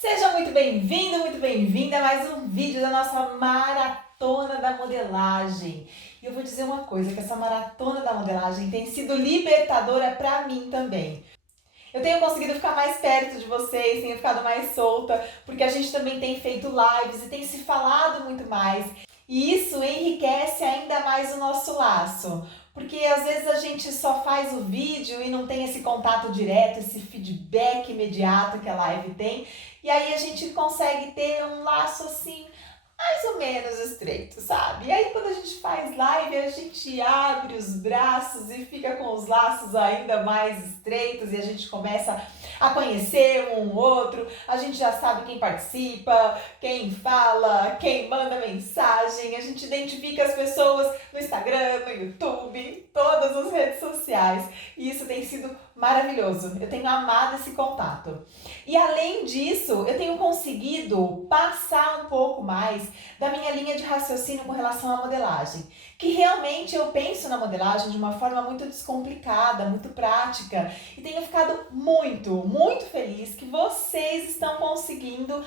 Seja muito bem-vindo, muito bem-vinda a mais um vídeo da nossa maratona da modelagem. E eu vou dizer uma coisa, que essa maratona da modelagem tem sido libertadora para mim também. Eu tenho conseguido ficar mais perto de vocês, tenho ficado mais solta, porque a gente também tem feito lives e tem se falado muito mais. E isso enriquece ainda mais o nosso laço, porque às vezes a gente só faz o vídeo e não tem esse contato direto, esse feedback imediato que a live tem, e aí a gente consegue ter um laço assim mais ou menos estreito, sabe? E aí quando a gente faz live, a gente abre os braços e fica com os laços ainda mais estreitos e a gente começa a conhecer um outro, a gente já sabe quem participa, quem fala, quem manda mensagem, a gente identifica as pessoas no Instagram, no YouTube, todas as redes sociais. E isso tem sido maravilhoso. Eu tenho amado esse contato. E além disso, eu tenho conseguido passar um pouco mais da minha linha de raciocínio com relação à modelagem, que realmente eu penso na modelagem de uma forma muito descomplicada, muito prática, e tenho ficado muito feliz que vocês estão conseguindo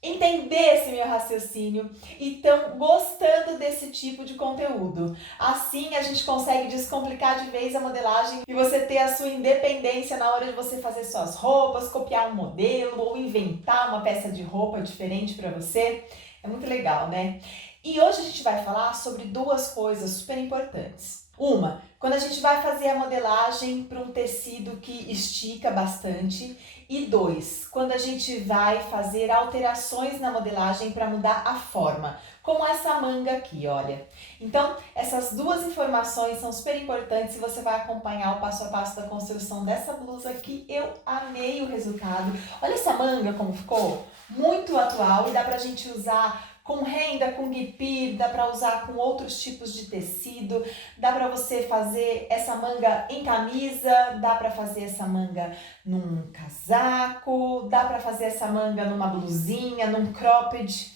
entender esse meu raciocínio e estão gostando desse tipo de conteúdo. Assim a gente consegue descomplicar de vez a modelagem e você ter a sua independência na hora de você fazer suas roupas, copiar um modelo ou inventar uma peça de roupa diferente para você. É muito legal, né? E hoje a gente vai falar sobre duas coisas super importantes. Uma, quando a gente vai fazer a modelagem para um tecido que estica bastante. E dois, quando a gente vai fazer alterações na modelagem para mudar a forma, como essa manga aqui, olha. Então, essas duas informações são super importantes e você vai acompanhar o passo a passo da construção dessa blusa aqui. Eu amei o resultado. Olha essa manga como ficou, muito atual e dá pra gente usar com renda, com guipir, dá para usar com outros tipos de tecido, dá para você fazer essa manga em camisa, dá para fazer essa manga num casaco, dá para fazer essa manga numa blusinha, num cropped.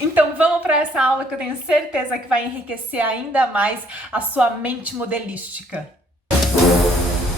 Então vamos para essa aula que eu tenho certeza que vai enriquecer ainda mais a sua mente modelística.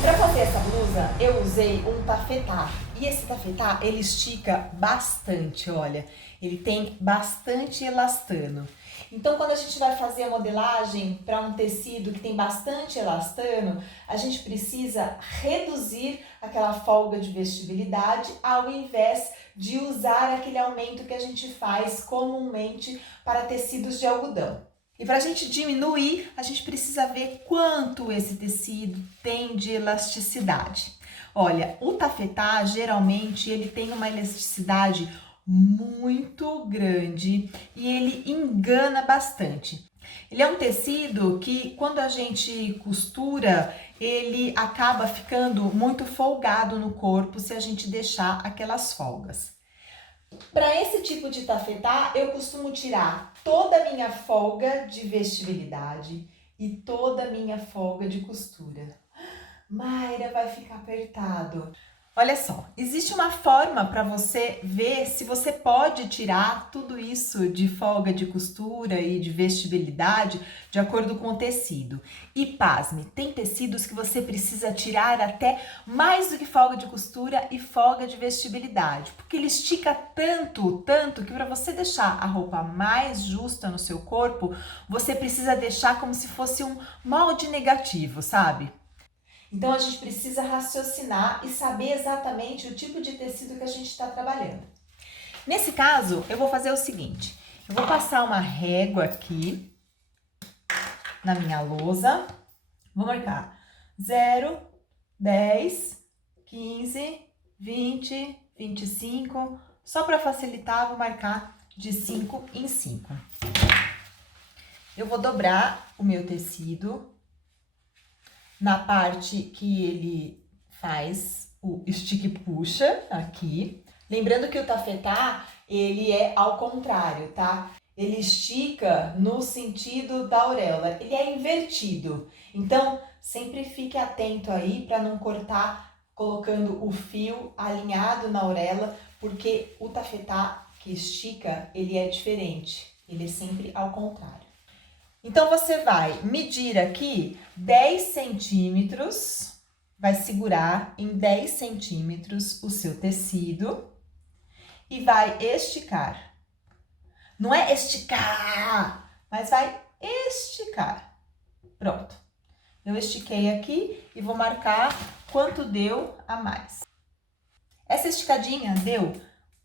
Para fazer essa blusa, eu usei um tafetá. E esse tafetá, ele estica bastante, olha. Ele tem bastante elastano. Então, quando a gente vai fazer a modelagem para um tecido que tem bastante elastano, a gente precisa reduzir aquela folga de vestibilidade ao invés de usar aquele aumento que a gente faz comumente para tecidos de algodão. E para a gente diminuir, a gente precisa ver quanto esse tecido tem de elasticidade. Olha, o tafetá, geralmente, ele tem uma elasticidade muito grande e ele engana bastante. Ele é um tecido que, quando a gente costura, ele acaba ficando muito folgado no corpo se a gente deixar aquelas folgas. Para esse tipo de tafetá, eu costumo tirar toda a minha folga de vestibilidade e toda a minha folga de costura. Mayra, vai ficar apertado. Olha só, existe uma forma para você ver se você pode tirar tudo isso de folga de costura e de vestibilidade de acordo com o tecido. E pasme, tem tecidos que você precisa tirar até mais do que folga de costura e folga de vestibilidade, porque ele estica tanto que para você deixar a roupa mais justa no seu corpo, você precisa deixar como se fosse um molde negativo, sabe? Então a gente precisa raciocinar e saber exatamente o tipo de tecido que a gente está trabalhando. Nesse caso, eu vou fazer o seguinte: eu vou passar uma régua aqui na minha lousa, vou marcar 0, 10, 15, 20, 25, só para facilitar, vou marcar de 5 em 5. Eu vou dobrar o meu tecido na parte que ele faz o estica e puxa aqui. Lembrando que o tafetá, ele é ao contrário, tá? Ele estica no sentido da auréola, ele é invertido. Então, sempre fique atento aí para não cortar colocando o fio alinhado na auréola, porque o tafetá que estica, ele é diferente, ele é sempre ao contrário. Então, você vai medir aqui 10 centímetros, vai segurar em 10 centímetros o seu tecido e vai esticar. Não é esticar, mas vai esticar. Pronto. Eu estiquei aqui e vou marcar quanto deu a mais. Essa esticadinha deu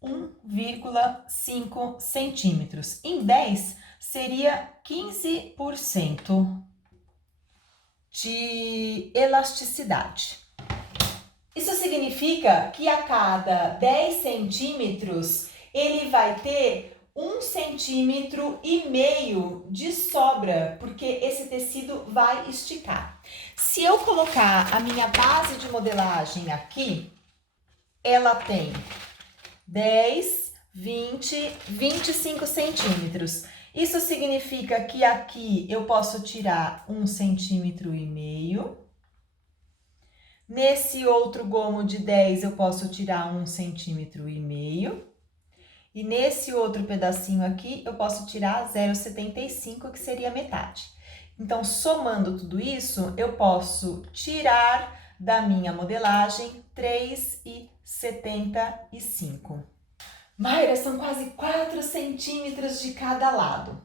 1,5 centímetros. Em 10 seria 15% de elasticidade. Isso significa que a cada 10 centímetros ele vai ter 1,5 centímetro de sobra, porque esse tecido vai esticar. Se eu colocar a minha base de modelagem aqui, ela tem 10, 20, 25 centímetros. Isso significa que aqui eu posso tirar 1,5 centímetro. Nesse outro gomo de 10 eu posso tirar 1,5 centímetro. E nesse outro pedacinho aqui eu posso tirar 0,75, que seria metade. Então, somando tudo isso, eu posso tirar da minha modelagem 3,75. Mayra, são quase 4 centímetros de cada lado.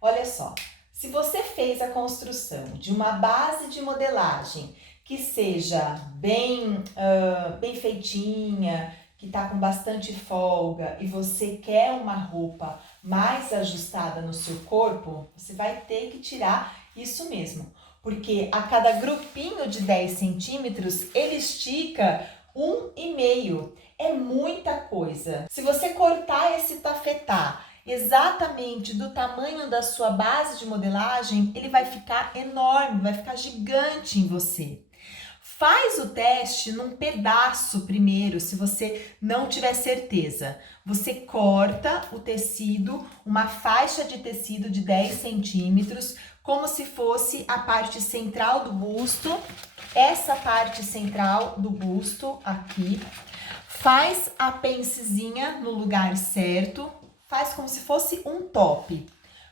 Olha só, se você fez a construção de uma base de modelagem que seja bem feitinha, que tá com bastante folga e você quer uma roupa mais ajustada no seu corpo, você vai ter que tirar isso mesmo. Porque a cada grupinho de 10 centímetros, ele estica 1,5. É muita coisa. Se você cortar esse tafetá exatamente do tamanho da sua base de modelagem, ele vai ficar enorme, vai ficar gigante em você. Faz o teste num pedaço primeiro, se você não tiver certeza. Você corta o tecido, uma faixa de tecido de 10 centímetros, como se fosse a parte central do busto. Essa parte central do busto aqui. Faz a pencezinha no lugar certo, faz como se fosse um top.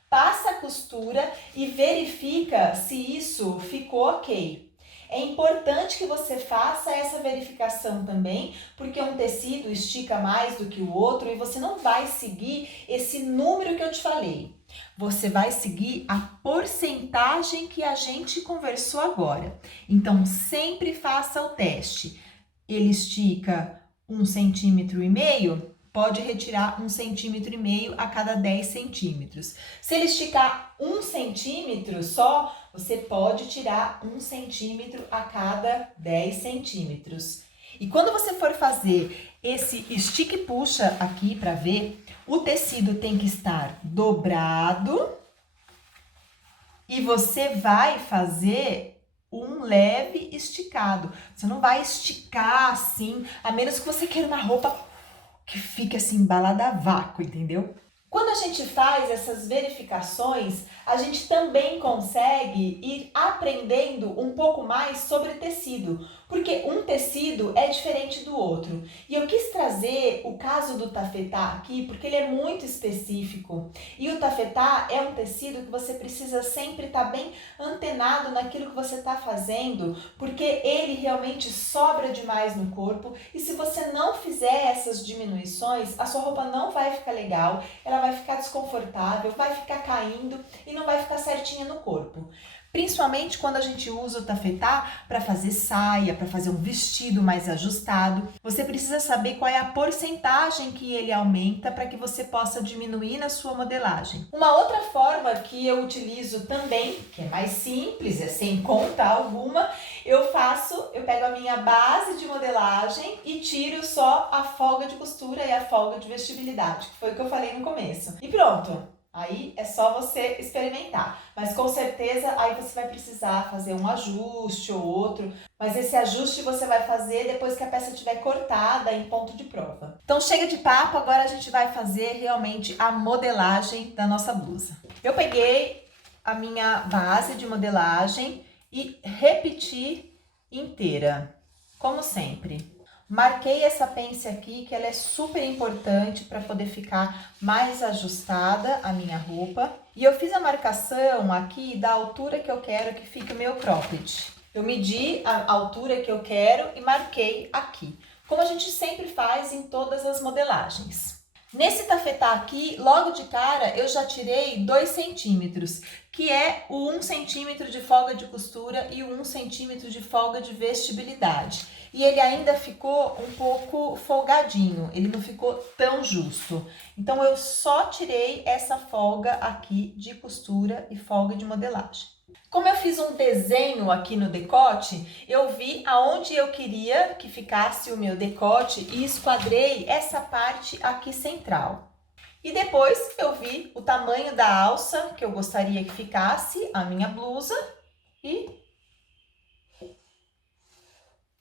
Passa a costura e verifica se isso ficou ok. É importante que você faça essa verificação também, porque um tecido estica mais do que o outro e você não vai seguir esse número que eu te falei. Você vai seguir a porcentagem que a gente conversou agora. Então, sempre faça o teste. Ele estica 1,5 centímetro, pode retirar 1,5 centímetro a cada 10 centímetros. Se ele esticar 1 centímetro só, você pode tirar 1 centímetro a cada 10 centímetros. E quando você for fazer esse estique e puxa aqui para ver, o tecido tem que estar dobrado e você vai fazer um leve esticado. Você não vai esticar assim, a menos que você queira uma roupa que fique assim embalada a vácuo, entendeu? Quando a gente faz essas verificações, a gente também consegue ir aprendendo um pouco mais sobre tecido, porque um tecido é diferente do outro. E eu quis trazer o caso do tafetá aqui, porque ele é muito específico. E o tafetá é um tecido que você precisa sempre estar bem antenado naquilo que você está fazendo, porque ele realmente sobra demais no corpo. E se você não fizer essas diminuições, a sua roupa não vai ficar legal, ela vai ficar desconfortável, vai ficar caindo e não vai ficar certinha no corpo. Principalmente quando a gente usa o tafetá para fazer saia, para fazer um vestido mais ajustado. Você precisa saber qual é a porcentagem que ele aumenta para que você possa diminuir na sua modelagem. Uma outra forma que eu utilizo também, que é mais simples, é sem conta alguma, eu pego a minha base de modelagem e tiro só a folga de costura e a folga de vestibilidade, que foi o que eu falei no começo. E pronto! Aí é só você experimentar, mas com certeza aí você vai precisar fazer um ajuste ou outro, mas esse ajuste você vai fazer depois que a peça estiver cortada em ponto de prova. Então chega de papo, agora a gente vai fazer realmente a modelagem da nossa blusa. Eu peguei a minha base de modelagem e repeti inteira, como sempre. Marquei essa pence aqui, que ela é super importante para poder ficar mais ajustada a minha roupa. E eu fiz a marcação aqui da altura que eu quero que fique o meu cropped. Eu medi a altura que eu quero e marquei aqui, como a gente sempre faz em todas as modelagens. Nesse tafetá aqui, logo de cara, eu já tirei 2 centímetros, que é o 1 centímetro de folga de costura e o 1 centímetro de folga de vestibilidade. E ele ainda ficou um pouco folgadinho, ele não ficou tão justo. Então, eu só tirei essa folga aqui de costura e folga de modelagem. Como eu fiz um desenho aqui no decote, eu vi aonde eu queria que ficasse o meu decote e esquadrei essa parte aqui central. E depois eu vi o tamanho da alça que eu gostaria que ficasse a minha blusa e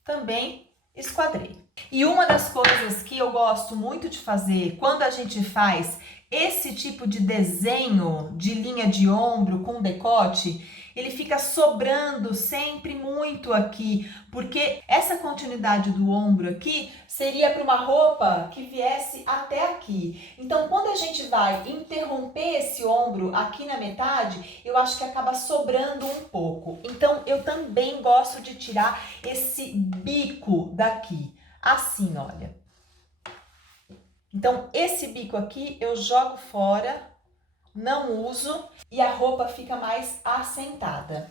também esquadrei. E uma das coisas que eu gosto muito de fazer quando a gente faz esse tipo de desenho de linha de ombro com decote, ele fica sobrando sempre muito aqui, porque essa continuidade do ombro aqui seria para uma roupa que viesse até aqui. Então, quando a gente vai interromper esse ombro aqui na metade, eu acho que acaba sobrando um pouco. Então, eu também gosto de tirar esse bico daqui, assim, olha. Então, esse bico aqui eu jogo fora, não uso e a roupa fica mais assentada.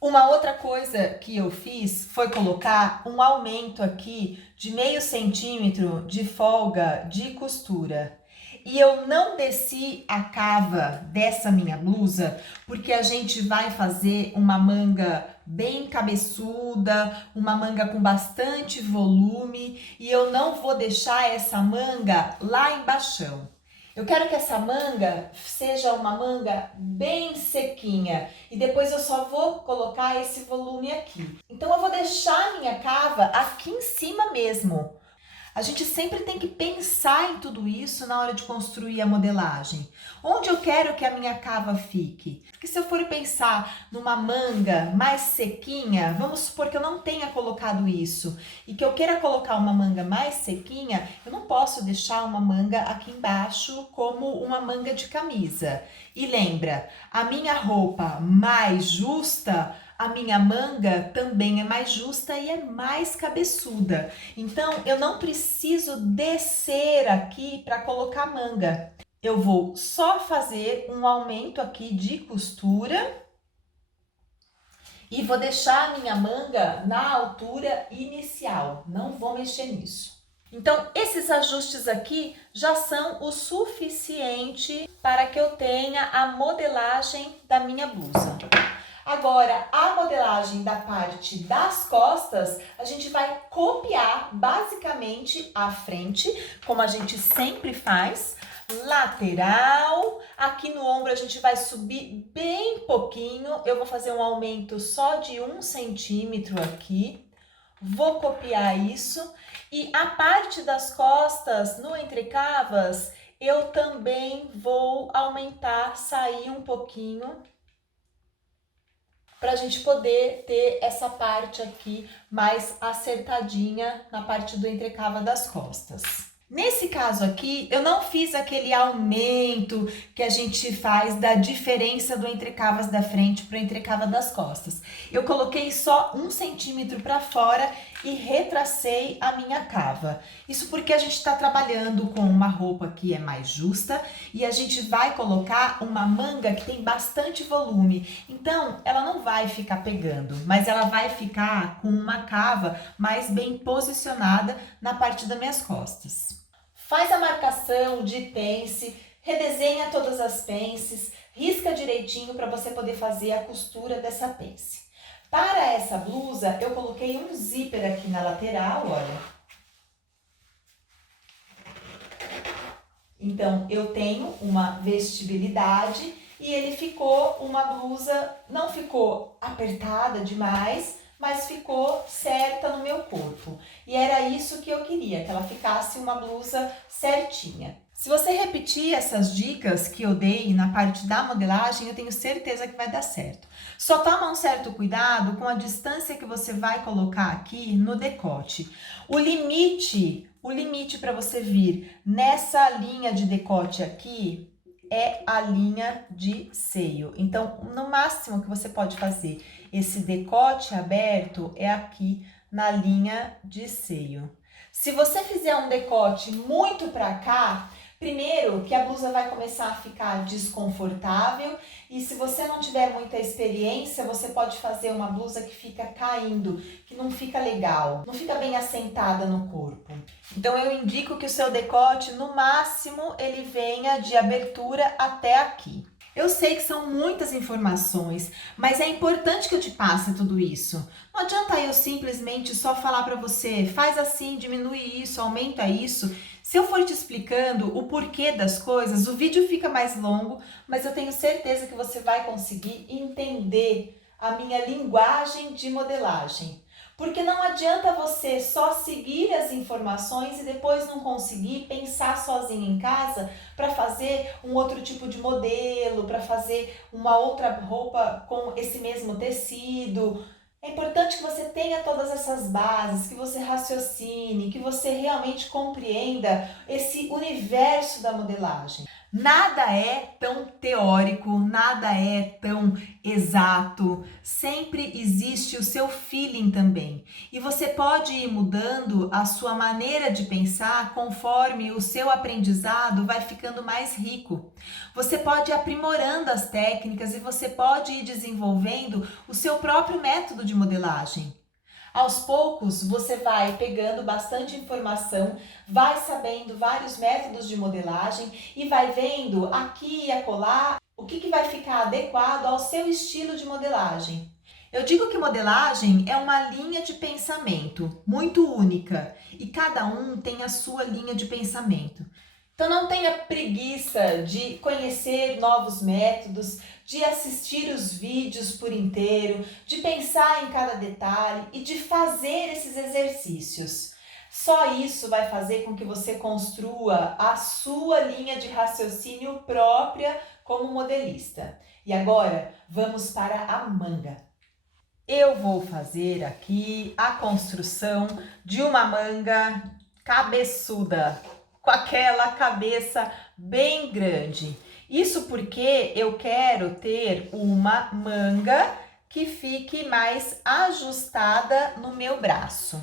Uma outra coisa que eu fiz foi colocar um aumento aqui de meio centímetro de folga de costura. E eu não desci a cava dessa minha blusa, porque a gente vai fazer uma manga bem cabeçuda, uma manga com bastante volume, e eu não vou deixar essa manga lá embaixo. Eu quero que essa manga seja uma manga bem sequinha e depois eu só vou colocar esse volume aqui. Então eu vou deixar a minha cava aqui em cima mesmo. A gente sempre tem que pensar em tudo isso na hora de construir a modelagem. Onde eu quero que a minha cava fique? Porque se eu for pensar numa manga mais sequinha, vamos supor que eu não tenha colocado isso e que eu queira colocar uma manga mais sequinha, eu não posso deixar uma manga aqui embaixo como uma manga de camisa. E lembra, a minha roupa mais justa, a minha manga também é mais justa e é mais cabeçuda. Então, eu não preciso descer aqui para colocar manga. Eu vou só fazer um aumento aqui de costura e vou deixar a minha manga na altura inicial. Não vou mexer nisso. Então, esses ajustes aqui já são o suficiente para que eu tenha a modelagem da minha blusa. Agora, a modelagem da parte das costas, a gente vai copiar basicamente a frente, como a gente sempre faz, lateral. Aqui no ombro a gente vai subir bem pouquinho, eu vou fazer um aumento só de 1 centímetro aqui. Vou copiar isso. E a parte das costas, no entrecavas, eu também vou aumentar, sair um pouquinho, para a gente poder ter essa parte aqui mais acertadinha na parte do entrecava das costas. Nesse caso aqui, eu não fiz aquele aumento que a gente faz da diferença do entrecavas da frente para o entrecava das costas. Eu coloquei só 1 centímetro para fora e retracei a minha cava. Isso porque a gente está trabalhando com uma roupa que é mais justa e a gente vai colocar uma manga que tem bastante volume. Então, ela não vai ficar pegando, mas ela vai ficar com uma cava mais bem posicionada na parte das minhas costas. Faz a marcação de pence, redesenha todas as pences, risca direitinho para você poder fazer a costura dessa pence. Para essa blusa, eu coloquei um zíper aqui na lateral, olha. Então, eu tenho uma vestibilidade e ele ficou uma blusa, não ficou apertada demais, mas ficou certa no meu corpo. E era isso que eu queria, que ela ficasse uma blusa certinha. Se você repetir essas dicas que eu dei na parte da modelagem, eu tenho certeza que vai dar certo. Só toma um certo cuidado com a distância que você vai colocar aqui no decote. O limite para você vir nessa linha de decote aqui é a linha de seio. Então, no máximo que você pode fazer esse decote aberto é aqui na linha de seio. Se você fizer um decote muito para cá, Primeiro, que a blusa vai começar a ficar desconfortável e se você não tiver muita experiência, você pode fazer uma blusa que fica caindo, que não fica legal, não fica bem assentada no corpo. Então eu indico que o seu decote, no máximo, ele venha de abertura até aqui. Eu sei que são muitas informações, mas é importante que eu te passe tudo isso. Não adianta eu simplesmente só falar para você, faz assim, diminui isso, aumenta isso. Se eu for te explicando o porquê das coisas, o vídeo fica mais longo, mas eu tenho certeza que você vai conseguir entender a minha linguagem de modelagem. Porque não adianta você só seguir as informações e depois não conseguir pensar sozinho em casa para fazer um outro tipo de modelo, para fazer uma outra roupa com esse mesmo tecido. É importante que você tenha todas essas bases, que você raciocine, que você realmente compreenda esse universo da modelagem. Nada é tão teórico, nada é tão exato, sempre existe o seu feeling também. E você pode ir mudando a sua maneira de pensar conforme o seu aprendizado vai ficando mais rico. Você pode ir aprimorando as técnicas e você pode ir desenvolvendo o seu próprio método de modelagem. Aos poucos, você vai pegando bastante informação, vai sabendo vários métodos de modelagem e vai vendo aqui e acolá o que vai ficar adequado ao seu estilo de modelagem. Eu digo que modelagem é uma linha de pensamento muito única e cada um tem a sua linha de pensamento. Então não tenha preguiça de conhecer novos métodos, de assistir os vídeos por inteiro, de pensar em cada detalhe e de fazer esses exercícios. Só isso vai fazer com que você construa a sua linha de raciocínio própria como modelista. E agora vamos para a manga. Eu vou fazer aqui a construção de uma manga cabeçuda, com aquela cabeça bem grande. Isso porque eu quero ter uma manga que fique mais ajustada no meu braço.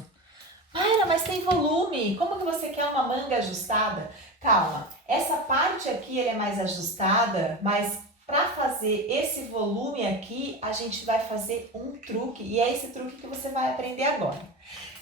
Mayra, mas tem volume, como que você quer uma manga ajustada? Calma, essa parte aqui ela é mais ajustada, mas para fazer esse volume aqui, a gente vai fazer um truque e é esse truque que você vai aprender agora.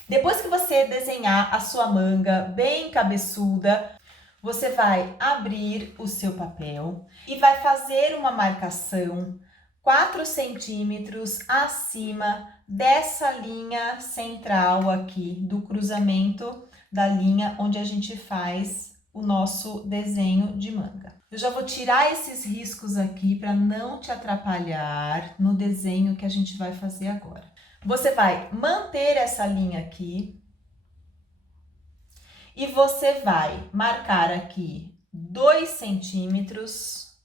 Depois que você desenhar a sua manga bem cabeçuda, você vai abrir o seu papel e vai fazer uma marcação 4 centímetros acima dessa linha central aqui do cruzamento da linha onde a gente faz o nosso desenho de manga. Eu já vou tirar esses riscos aqui para não te atrapalhar no desenho que a gente vai fazer agora. Você vai manter essa linha aqui e você vai marcar aqui 2 centímetros.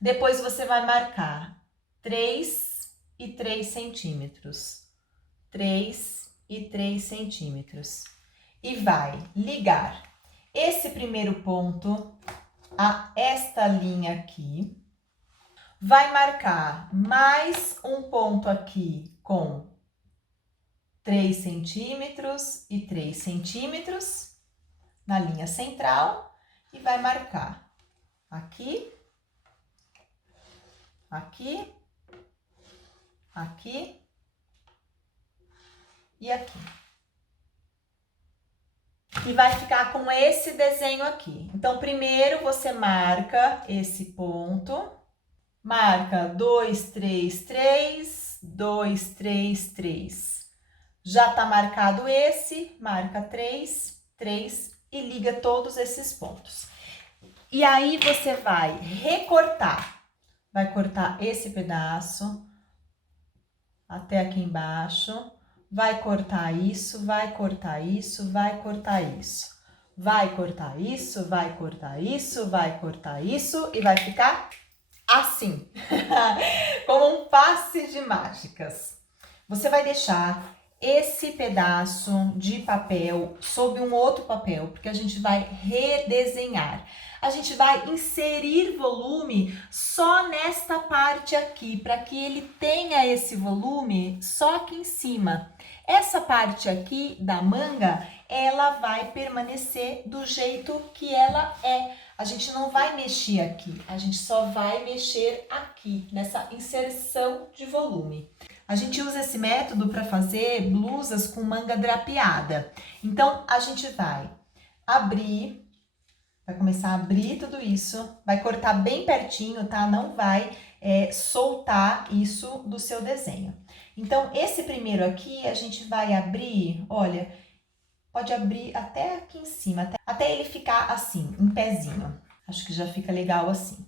Depois você vai marcar 3 e 3 centímetros. 3 e 3 centímetros. E vai ligar esse primeiro ponto a esta linha aqui. Vai marcar mais um ponto aqui com 3 centímetros e 3 centímetros na linha central e vai marcar aqui, aqui, aqui e aqui. E vai ficar com esse desenho aqui. Então, primeiro você marca esse ponto, marca 2, 3, 3, 2, 3, 3. Já tá marcado esse, marca 3, 3 e liga todos esses pontos. E aí você vai recortar. Vai cortar esse pedaço até aqui embaixo. Vai cortar isso, vai cortar isso, vai cortar isso. Vai cortar isso, vai cortar isso, vai cortar isso e vai ficar assim. Como um passe de mágicas. Você vai deixar esse pedaço de papel sob um outro papel, porque a gente vai redesenhar. A gente vai inserir volume só nesta parte aqui, para que ele tenha esse volume só aqui em cima. Essa parte aqui da manga, ela vai permanecer do jeito que ela é. A gente não vai mexer aqui, a gente só vai mexer aqui, nessa inserção de volume. A gente usa esse método para fazer blusas com manga drapeada. Então, a gente vai abrir, vai começar a abrir tudo isso, vai cortar bem pertinho, tá? Não vai soltar isso do seu desenho. Então, esse primeiro aqui, a gente vai abrir, olha, pode abrir até aqui em cima, até ele ficar assim, em pezinho. Acho que já fica legal assim.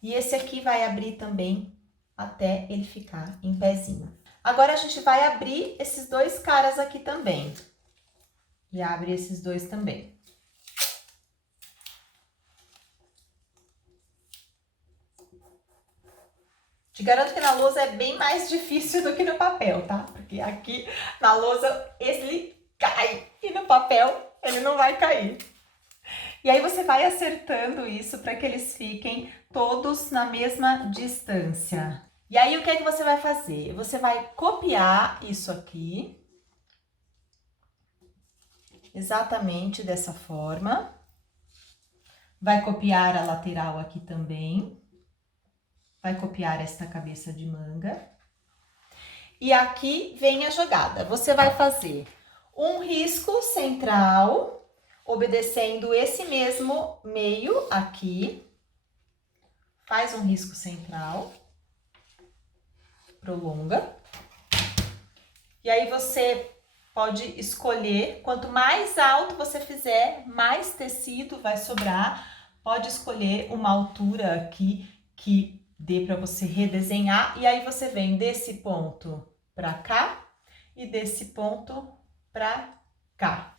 E esse aqui vai abrir também até ele ficar em pezinho. Agora, a gente vai abrir esses dois caras aqui também. E abre esses dois também. Te garanto que na lousa é bem mais difícil do que no papel, tá? Porque aqui na lousa ele cai e no papel ele não vai cair. E aí você vai acertando isso para que eles fiquem todos na mesma distância. E aí o que é que você vai fazer? Você vai copiar isso aqui. Exatamente dessa forma. Vai copiar a lateral aqui também. Vai copiar esta cabeça de manga. E aqui vem a jogada. Você vai fazer um risco central, obedecendo esse mesmo meio aqui. Faz um risco central. Prolonga. E aí você pode escolher, quanto mais alto você fizer, mais tecido vai sobrar. Pode escolher uma altura aqui que dê para você redesenhar, e aí você vem desse ponto para cá e desse ponto para cá.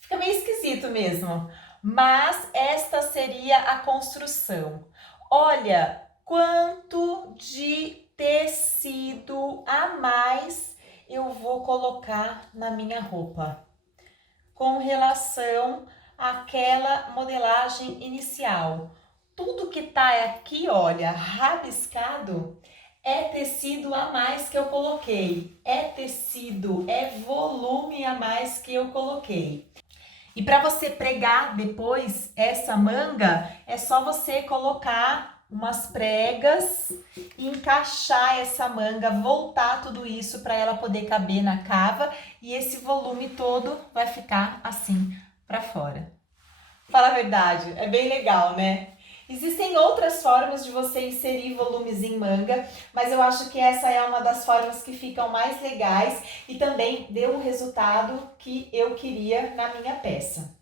Fica meio esquisito mesmo, mas esta seria a construção. Olha quanto de tecido a mais eu vou colocar na minha roupa, com relação àquela modelagem inicial. Tudo que tá aqui, olha, rabiscado, é tecido a mais que eu coloquei. É tecido, é volume a mais que eu coloquei. E para você pregar depois essa manga, é só você colocar umas pregas e encaixar essa manga, voltar tudo isso para ela poder caber na cava e esse volume todo vai ficar assim para fora. Fala a verdade, é bem legal, né? Existem outras formas de você inserir volumes em manga, mas eu acho que essa é uma das formas que ficam mais legais e também deu o resultado que eu queria na minha peça.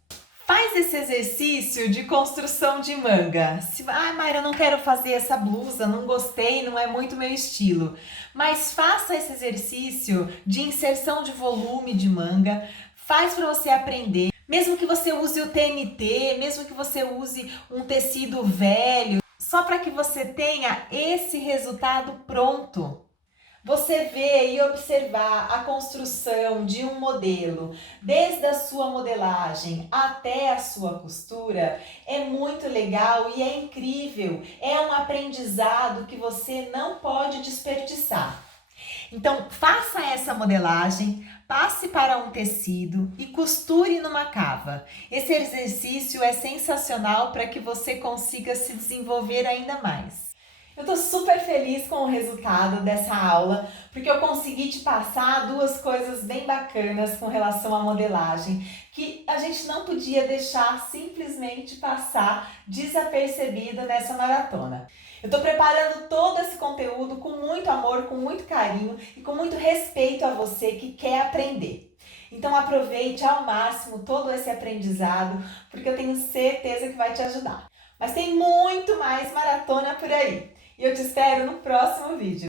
Faz esse exercício de construção de manga. Mayra, eu não quero fazer essa blusa, não gostei, não é muito meu estilo. Mas faça esse exercício de inserção de volume de manga, faz para você aprender. Mesmo que você use o TNT, mesmo que você use um tecido velho, só para que você tenha esse resultado pronto. Você ver e observar a construção de um modelo, desde a sua modelagem até a sua costura, é muito legal e é incrível. É um aprendizado que você não pode desperdiçar. Então, faça essa modelagem, passe para um tecido e costure numa cava. Esse exercício é sensacional para que você consiga se desenvolver ainda mais. Eu tô super feliz com o resultado dessa aula, porque eu consegui te passar duas coisas bem bacanas com relação à modelagem, que a gente não podia deixar simplesmente passar desapercebido nessa maratona. Eu tô preparando todo esse conteúdo com muito amor, com muito carinho e com muito respeito a você que quer aprender. Então aproveite ao máximo todo esse aprendizado, porque eu tenho certeza que vai te ajudar. Mas tem muito mais maratona por aí. E eu te espero no próximo vídeo.